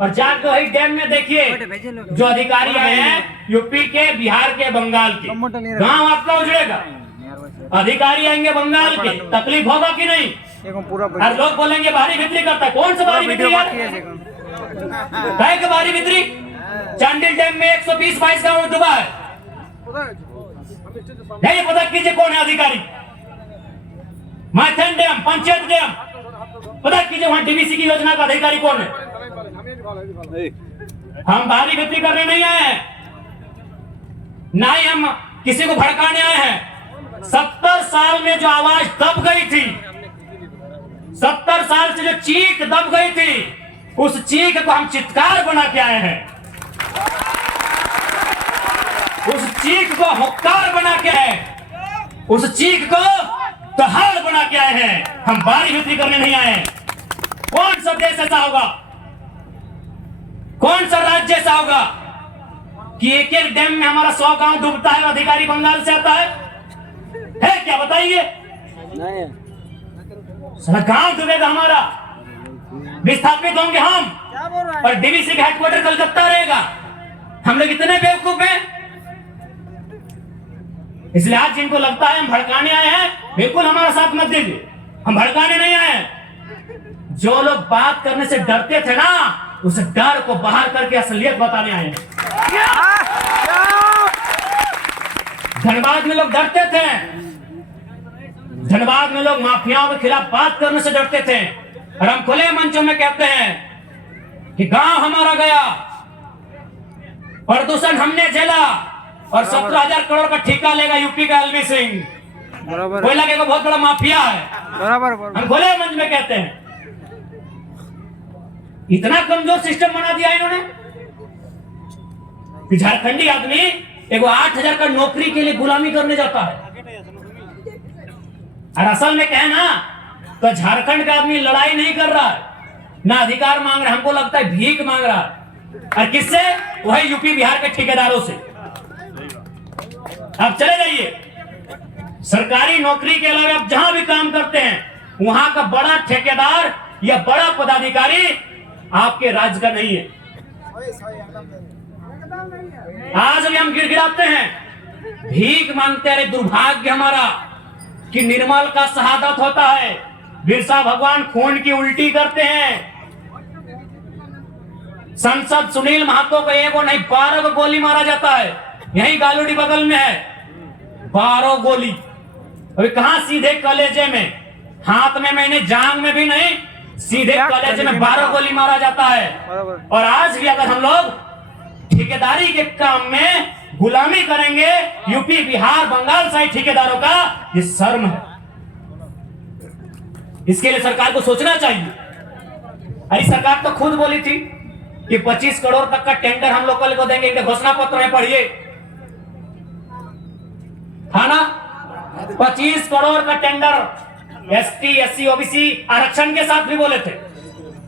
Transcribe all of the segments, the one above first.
और जाकर वही डैम में देखिए जो अधिकारी आए हैं यूपी के, बिहार के, बंगाल के, गांव आपका उजड़ेगा। अधिकारी आएंगे बंगाल के, तकलीफ होगा कि नहीं? और लोग बोलेंगे भारी बिक्री करता है। कौन सा भारी बिक्री है? भारी बिक्री चांडिल डैम में 120-22 गाँव डूबा है। नहीं पता कीजिए कौन है अधिकारी। माइथन डैम, पंचायत डैम, पता कीजिए वहां डीवीसी की योजना का अधिकारी कौन है। हम भारी बिक्री करने नहीं आए हैं, ना ही हम किसी को भड़काने आए हैं। 70 साल में जो आवाज दब गई थी, 70 साल से जो चीख दब गई थी, उस चीख को हम चित्कार बना के आए हैं। उस चीख को हुक्कार बना के आए, उस चीख को दहाड़ बना के आए हैं। हम भारी बिक्री करने नहीं आए हैं। कौन सा देश ऐसा होगा, कौन सा राज्य ऐसा होगा कि एक एक डैम में हमारा 100 गांव डूबता है, अधिकारी बंगाल से आता है क्या बताइए? गांव डूबेगा हमारा, विस्थापित होंगे हम, और डीवीसी का हेडक्वार्टर कलकत्ता रहेगा। हम लोग इतने बेवकूफ हैं। इसलिए आज जिनको लगता है हम भड़काने आए हैं, बिल्कुल हमारा साथ मत दीजिए। हम भड़काने नहीं आए हैं। जो लोग बात करने से डरते थे ना, उस डर को बाहर करके असलियत बताने आए हैं। धनबाद में लोग डरते थे, धनबाद में लोग माफियाओं के खिलाफ बात करने से डरते थे, और हम खुले मंचों में कहते हैं कि गांव हमारा गया, प्रदूषण हमने झेला, और 17,000 करोड़ का ठेका लेगा यूपी का एलवी सिंह। कोयला का बहुत बड़ा माफिया है। हम खुले मंच में कहते हैं। इतना कमजोर सिस्टम बना दिया इन्होंने कि झारखंडी आदमी एगो 8,000 का नौकरी के लिए गुलामी करने जाता है। और असल में कहे ना तो झारखंड का आदमी लड़ाई नहीं कर रहा है, ना अधिकार मांग रहा है, हमको लगता है भीख मांग रहा है। और किससे? वही यूपी बिहार के ठेकेदारों से। आप चले जाइए, सरकारी नौकरी के अलावा आप जहां भी काम करते हैं, वहां का बड़ा ठेकेदार या बड़ा पदाधिकारी आपके राज्य का नहीं है। आज भी हम गिड़गिड़ाते हैं, भीख मांगते हैं। दुर्भाग्य हमारा कि निर्मल का शहादत होता है, बिरसा भगवान खून की उल्टी करते हैं। संसद सुनील महतो को एगो नहीं 12 गोली मारा जाता है। यही गालूडी बगल में है, 12 गोली। अभी कहां सीधे कलेजे में, हाथ में मैंने जांग में भी नहीं, सीधे कलेजे में 12 गोली मारा जाता है। और आज भी अगर हम लोग ठेकेदारी के काम में गुलामी करेंगे यूपी बिहार बंगाल साइड ठेकेदारों का, ये शर्म है। इसके लिए सरकार को सोचना चाहिए। अरे सरकार तो खुद बोली थी कि 25 करोड़ तक का टेंडर हम लोग को देंगे, इनके घोषणा पत्र में पढ़िए, था ना? 25 करोड़ का टेंडर एसटी एससी ओबीसी आरक्षण के साथ भी बोले थे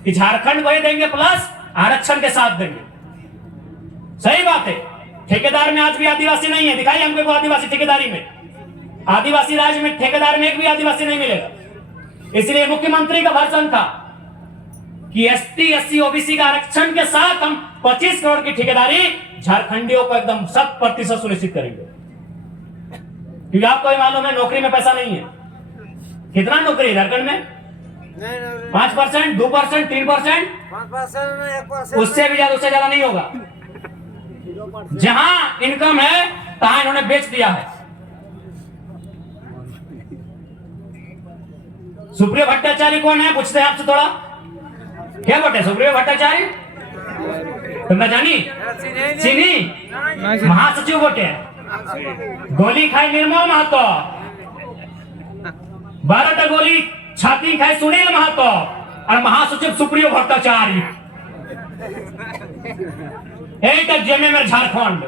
कि झारखंड को ही देंगे प्लस आरक्षण के साथ देंगे। सही बात है। ठेकेदार में आज भी आदिवासी नहीं है, दिखाइए हमको आदिवासी ठेकेदारी में। आदिवासी राज्य में ठेकेदार में एक भी आदिवासी नहीं मिलेगा। इसलिए मुख्यमंत्री का भाषण था कि एसटी एससी ओबीसी का आरक्षण के साथ हम 25 करोड़ की ठेकेदारी झारखंडियों को एकदम 100% सुनिश्चित करेंगे। क्योंकि आपको ही मालूम है नौकरी में पैसा नहीं है। कितना नौकरी है झारखंड में? 5%, 2%, 3%, 5%, उससे भी ज्यादा, उससे ज्यादा नहीं होगा। जहां इनकम है तहां इन्होंने बेच दिया है। सुप्रियो भट्टाचार्य कौन है? पूछते हैं आपसे थोड़ा। क्या बोलते हैं सुप्रियो भट्टाचार्य? तुमने जानी? चीनी महासचिव बोलते हैं। गोली खाई निर्मल महतो, 12 गोली छाती खाई सुनील महतो, और महासचिव सुप्रियो भट्टाचार्य। एक जमे में झारखंड।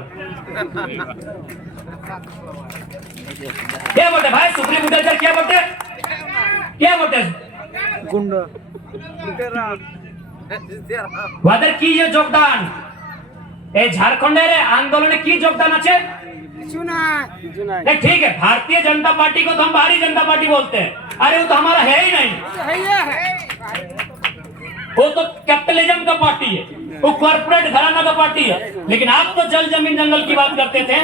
क्या बोलते भाई सुप्रियो भट्टाचार्य? क्या बोलते? क्या बोलते? गुंडा वादर की ये योगदान ए झारखंड आंदोलन की योगदान अच्छे ठीक है। भारतीय जनता पार्टी को तो हम भारतीय जनता पार्टी बोलते हैं। अरे वो तो हमारा है ही नहीं। वो तो कैपिटलिज्म का पार्टी है, वो कॉर्पोरेट घराना का पार्टी है। लेकिन आप तो जल जमीन जंगल की बात करते थे।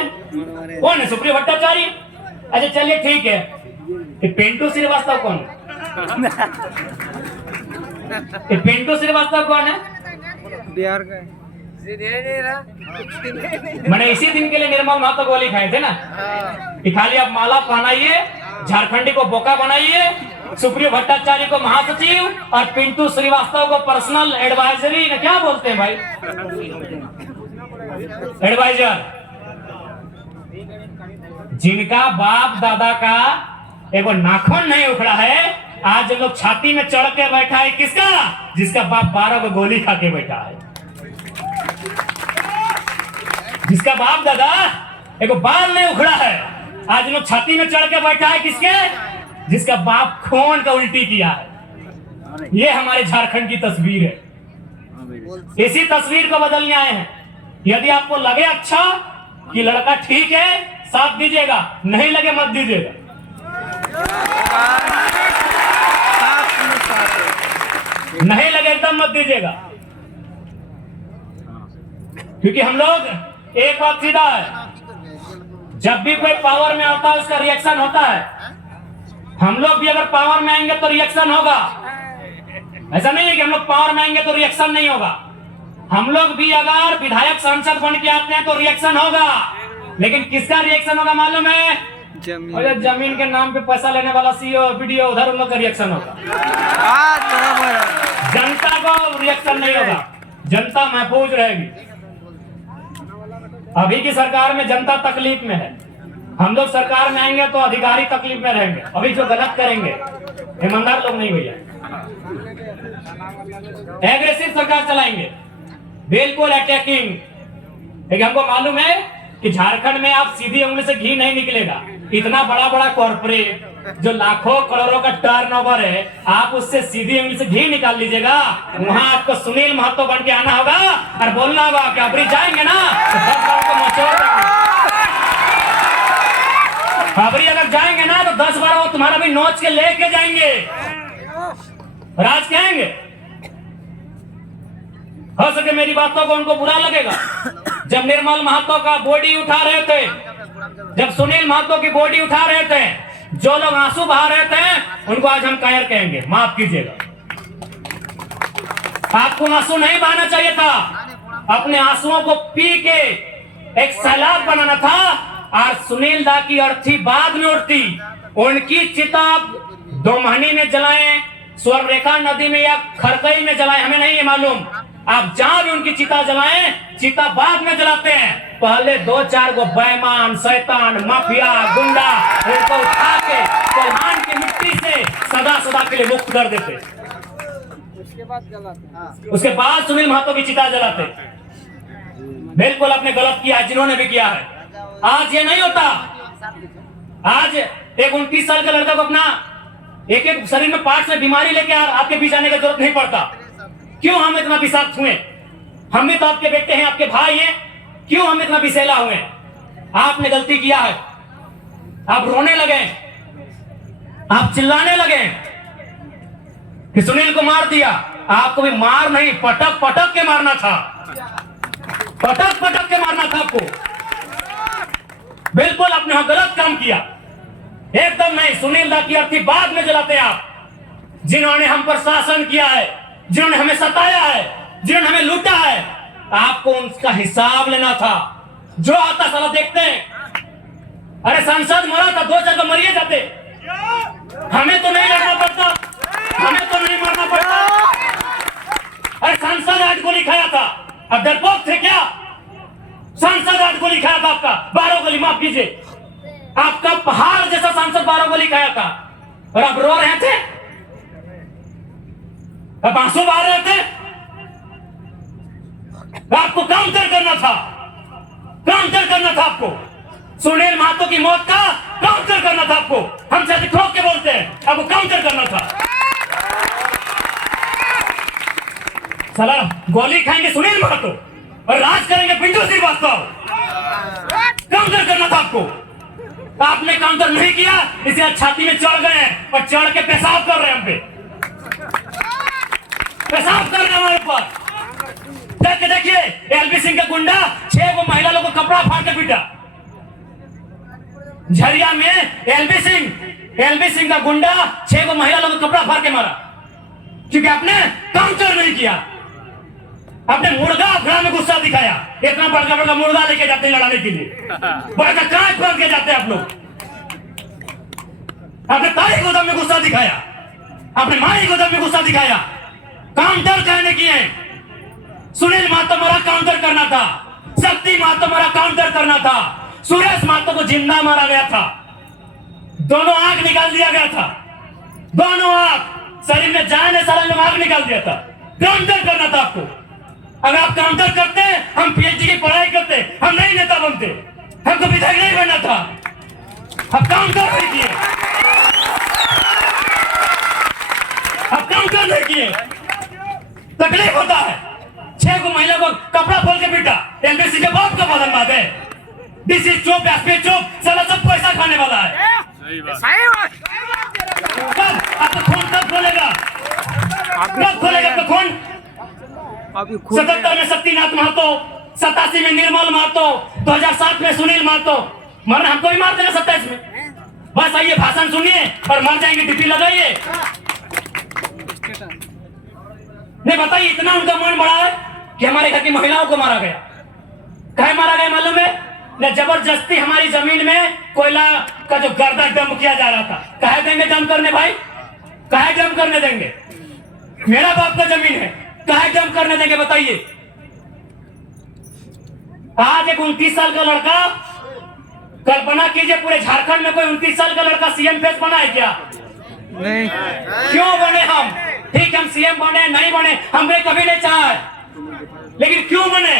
कौन है? सुप्रियो भट्टाचार्य। अच्छा चलिए ठीक है, पिंटू श्रीवास्तव कौन है? पिंटू श्रीवास्तव कौन है? बिहार का मैंने इसी दिन के लिए निर्मल महतो गोली खाए थे ना कि खाली आप माला पहनाइए, झारखंडी को बोका बनाइए, सुप्रियो भट्टाचार्य को महासचिव और पिंटू श्रीवास्तव को पर्सनल एडवाइजरी, क्या बोलते हैं भाई, एडवाइजर। जिनका बाप दादा का एगो नाखून नहीं उखड़ा है, आज लोग छाती में चढ़ के बैठा है। किसका? जिसका बाप 12 को गोली खा के बैठा है, जिसका बाप दादा एगो बाल नहीं उखड़ा है, आज लोग छाती में चढ़ के बैठा है। किसके? जिसका बाप खून का उल्टी किया है। ये हमारे झारखंड की तस्वीर है। इसी तस्वीर को बदलने आए हैं। यदि आपको लगे अच्छा कि लड़का ठीक है, साथ दीजिएगा, नहीं लगे मत दीजिएगा। नहीं लगे एकदम मत दीजिएगा, क्योंकि हम लोग एक बात सीधा है, जब भी कोई पावर में आता है उसका रिएक्शन होता है। हम लोग भी अगर पावर में आएंगे तो रिएक्शन होगा। ऐसा नहीं है कि हम लोग पावर में आएंगे तो रिएक्शन नहीं होगा। हम लोग भी अगर विधायक सांसद बन के आते हैं तो रिएक्शन होगा। लेकिन किसका रिएक्शन होगा मालूम है? जमीन के नाम पे पैसा लेने वाला सीईओ वीडियो, उधर उन लोग का रिएक्शन होगा। जनता को रिएक्शन नहीं होगा, जनता महफूज रहेगी। अभी की सरकार में जनता तकलीफ में है। हम लोग सरकार में आएंगे तो अधिकारी तकलीफ में रहेंगे। अभी जो गलत करेंगे ईमानदार लोग नहीं भैया, एग्रेसिव सरकार चलाएंगे, बिल्कुल अटैकिंग। लेकिन हमको मालूम है कि झारखंड में आप सीधी उंगली से घी नहीं निकलेगा। इतना बड़ा बड़ा कॉर्पोरेट जो लाखों करोड़ों का टर्नओवर है, आप उससे सीधी उंगली से घी निकाल लीजिएगा। वहां आपको सुनील महतो बन के आना होगा और बोलना होगा कि अबरी जाएंगे ना तो 10 बार को मचोड़ देंगे। अबरी अगर जाएंगे ना तो 10 बार वो तुम्हारा भी नोच के लेके जाएंगे, राज कहेंगे। हो सके मेरी बातों को उनको बुरा लगेगा। जब निर्मल महतो का बॉडी उठा रहे थे, जब सुनील महतो की बॉडी उठा रहे थे, जो लोग आंसू बहा रहे थे उनको आज हम कायर कहेंगे, माफ कीजिएगा। आपको आंसू नहीं बहाना चाहिए था, अपने आंसुओं को पी के एक सैलाब बनाना था। और सुनील दा की अर्थी बाद में उठती, उनकी चिता दोमहनी में जलाएं, स्वर्णरेखा नदी में या खरकई में जलाएं, हमें नहीं है मालूम। आप जहां भी उनकी चिता जलाएं, चिता बाद में जलाते हैं। पहले 2-4 को बेईमान, शैतान, माफिया, गुंडा उनको उठा के कोल्हान की मिट्टी से सदा सदा के लिए मुक्त कर देते। उसके बाद सुनील महतो की चिता जलाते। बिल्कुल आपने गलत किया है, जिन्होंने भी किया है। आज ये नहीं होता। आज एक 29 साल का लड़का को अपना एक शरीर में पार्ट में बीमारी लेके आपके बीच आने की जरूरत नहीं पड़ता। क्यों हम इतना विषाक्त हुए? हम भी तो आपके बेटे हैं, आपके भाई हैं, क्यों हम इतना विषैला हुए? आपने गलती किया है, आप रोने लगे, आप चिल्लाने लगे कि सुनील को मार दिया। आपको भी मार नहीं, पटक पटक के मारना था, पटक पटक के मारना था आपको। बिल्कुल आपने वहां गलत काम किया, एकदम नहीं। सुनील दा की अर्थी बाद में जलाते आप, जिन्होंने हम पर शासन किया है, जिन्होंने हमें सताया है, जिन्होंने हमें लूटा है, आपको उनका हिसाब लेना था। जो आता साला देखते हैं। अरे सांसद मरा था, 2-4 को मरिए जाते, हमें तो नहीं लड़ना पड़ता, हमें तो नहीं मरना पड़ता। अरे सांसद आज गोली खाया था, अब डरपोक थे क्या? सांसद आज गोली खाया था आपका, 12 गोली, माफ कीजिए, आपका पहाड़ जैसा सांसद 12 गोली खाया था, और आप रो रहे थे, अब आंसू बहा रहे थे। आपको काउंटर करना था, काउंटर करना था आपको। सुनील महतो की मौत का काउंटर करना था आपको। हम से ठोक के बोलते हैं, आपको काउंटर करना था। साला गोली खाएंगे सुनील महतो और राज करेंगे पिंटू श्रीवास्तव। काउंटर करना था आपको, आपने काउंटर नहीं किया, इसलिए छाती में चढ़ गए और चढ़ के पेशाब कर रहे हैं हम पे। पेशाब कर रहे हमारे ऊपर। देख के देखिए, एलबी सिंह का गुंडा 6 को महिला लोगों को कपड़ा फाड़ के पीटा। झरिया में एलबी सिंह का गुंडा 6 को महिला लोगों को कपड़ा फाड़ के मारा, क्योंकि आपने काउंटर नहीं किया। आपने मुर्गा अखड़ा में गुस्सा दिखाया। इतना बड़का बड़का मुर्गा लेके जाते हैं लड़ाने के लिए, बड़का कांच फाड़ के जाते हैं आप लोग। आपने ताई गोदाम में गुस्सा दिखाया, आपने माई गोदाम में गुस्सा दिखाया। काउंटर कहने की है। सुनील महतो मारा काउंटर करना था, शक्ति महतो मारा काउंटर करना था, सुरेश महतो को जिंदा मारा गया था, दोनों आंख निकाल दिया गया था, दोनों आंख शरीर में जाने सारा लोग आंख निकाल दिया था। काउंटर करना था आपको। अगर आप काउंटर करते, हम पीएचडी की पढ़ाई करते, हम नहीं नेता बनते, हमको विधायक नहीं बनना था। अब काउंटर नहीं किए, अब काउंटर नहीं किए, तकलीफ होता है। 6 को महिला को कपड़ा खोल के पीटा, एलबीसी के बाप का बदन बात है। दिस इज चुप, एसपी चुप, साला सब पैसा खाने वाला है। सही बात। कब आपका खून कब खोलेगा? कब खोलेगा आपका खून? 77 में शक्तिनाथ महतो, 87 में निर्मल महतो, 2007 में सुनील महतो। मरना हमको ही मार देना 27 में। बस आइए, भाषण सुनिए और मर जाएंगे, डीपी लगाइए। नहीं बताइए, इतना उनका मन बड़ा है कि हमारे घर की महिलाओं को मारा गया। कहे मारा गया मालूम है? न जबरदस्ती हमारी जमीन में कोयला का जो गर्दा डंप किया जा रहा था। कहे देंगे डंप करने भाई? कहे डंप करने देंगे? मेरा बाप का जमीन है, कहे डंप करने देंगे बताइए? आज एक 29 साल का लड़का, कल्पना कीजिए पूरे झारखंड में कोई 29 साल का लड़का सीएम फेस बना है क्या? नहीं। क्यों बने हम? ठीक, हम सीएम बने नहीं बने हमने कभी नहीं चाहा, लेकिन क्यों बने?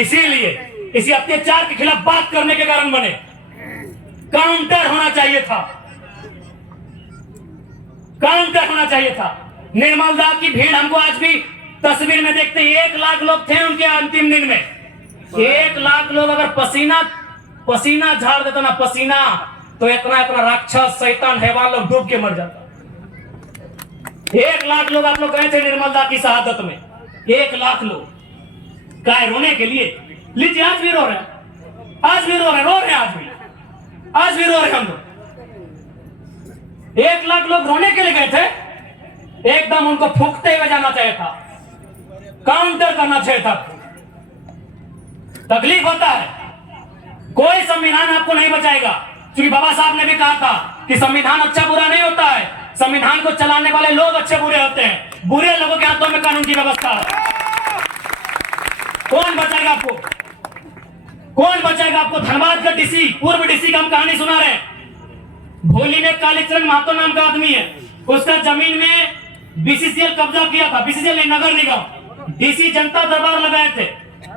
इसीलिए इसी अत्याचार के खिलाफ बात करने के कारण बने। काउंटर होना चाहिए था, काउंटर होना चाहिए था। निर्मल दा की भीड़ हमको आज भी तस्वीर में देखते हैं। 1 लाख लोग थे उनके अंतिम दिन में। 1 लाख लोग अगर पसीना झाड़ देता ना, पसीना, तो इतना राक्षस शैतान हैवान लोग डूब के मर जाता। 1 लाख लोग आप लोग गए थे निर्मल दा की शहादत में। 1 लाख लोग गाय रोने के लिए। लीजिए, आज भी रो रहे हैं, आज भी रो रहे हैं, आज भी रो रहे हम लोग। 1 लाख लोग रोने के लिए गए थे, एकदम उनको फूंकते हुए जाना चाहिए था, काउंटर करना चाहिए था। तकलीफ होता है, कोई संविधान आपको नहीं बचाएगा, क्योंकि बाबा साहब ने भी कहा था कि संविधान अच्छा बुरा नहीं होता है, संविधान को चलाने वाले लोग अच्छे बुरे होते हैं। बुरे लोगों के हाथों में कानून की व्यवस्था है। कौन बचाएगा आपको? कौन बचाएगा आपको? धनबाद का डीसी, पूर्व डीसी का हम कहानी सुना रहे हैं। भोली में कालीचरण महतो नाम का आदमी है, उसका जमीन में बीसीसीएल कब्जा किया था, बीसीसीएल नगर निगम। डीसी जनता दरबार लगाए थे,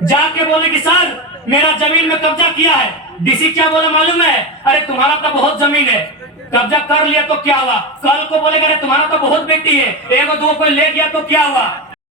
जाके बोले कि सर मेरा जमीन में कब्जा किया है। डीसी क्या बोला मालूम है? अरे तुम्हारा तो बहुत जमीन है, कब्जा कर लिया तो क्या हुआ? कल को बोलेगा अरे तुम्हारा तो बहुत बेटी है, 1 2 कोई ले गया तो क्या हुआ?